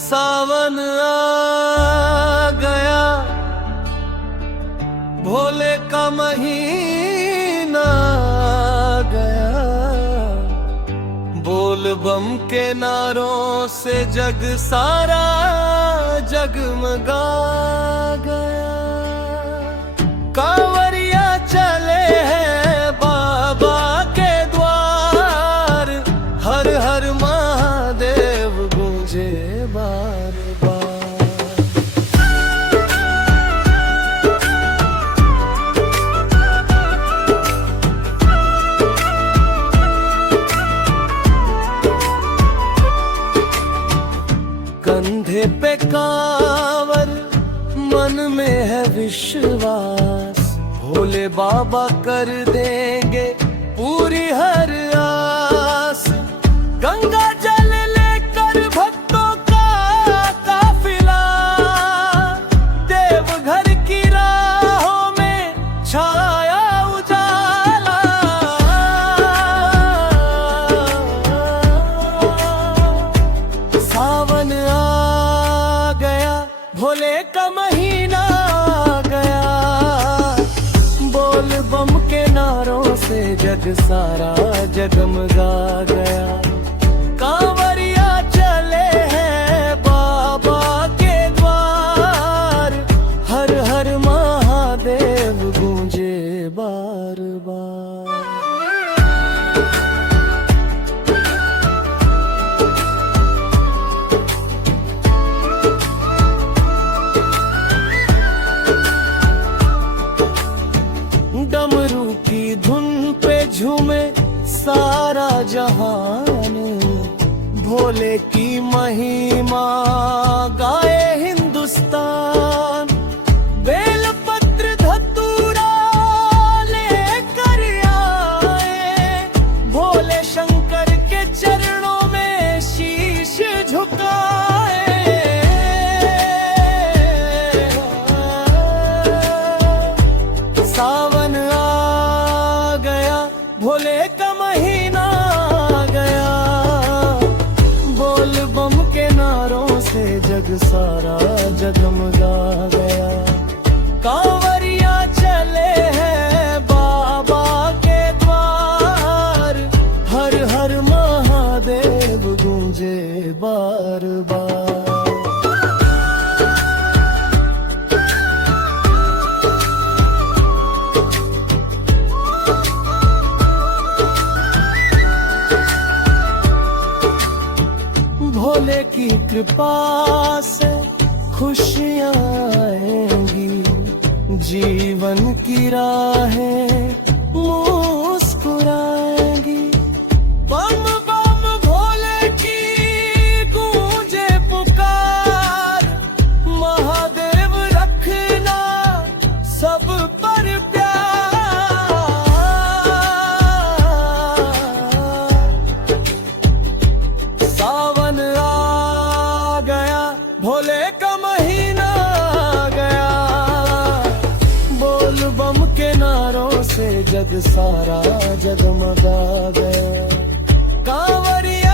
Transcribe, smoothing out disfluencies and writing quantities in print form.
सावन आ गया, भोले का महीना आ गया, बोल बम के नारों से जग सारा जगमगा गया। कांवरिया चले हैं बाबा के द्वार, हर हर महादेव गूंजे बार बार। कंधे पे कांवर, मन में है विश्वास, भोले बाबा कर देंगे पूरी हर आस। गंगा जल लेकर भक्तों का काफिला, देवघर की राहों में छाया उजाला। सावन आ गया, भोले का महीना आ गया, बोल बम के नारों से जग सारा जगमगा गया। कांवरिया चले हैं बाबा के द्वार, हर हर महादेव गूंजे बार बार। डमरू की धुन पे झूमे सारा जहान, भोले की महिमा गाए हिंदुस्तान। बेलपत्र धतूरा लेकर आए, भोले शंकर के चरणों में शीश झुकाए। सावन आ गया, भोले का महीना आ गया, बोल बम के नारों से जग सारा जगमगा गया। कांवरिया चले हैं बाबा के द्वार, हर हर महादेव गूंजे बार बार। भोले की कृपा से खुशियाँ आएंगी, जीवन की राहें मुस्कुराएंगी। बम बम भोले की गूंजे पुकार, महादेव रखना सब पर प्यार। सावन आ गया, भोले का महीना आ गया, बोल बम के नारों से जग सारा जगमगा गया। कांवरिया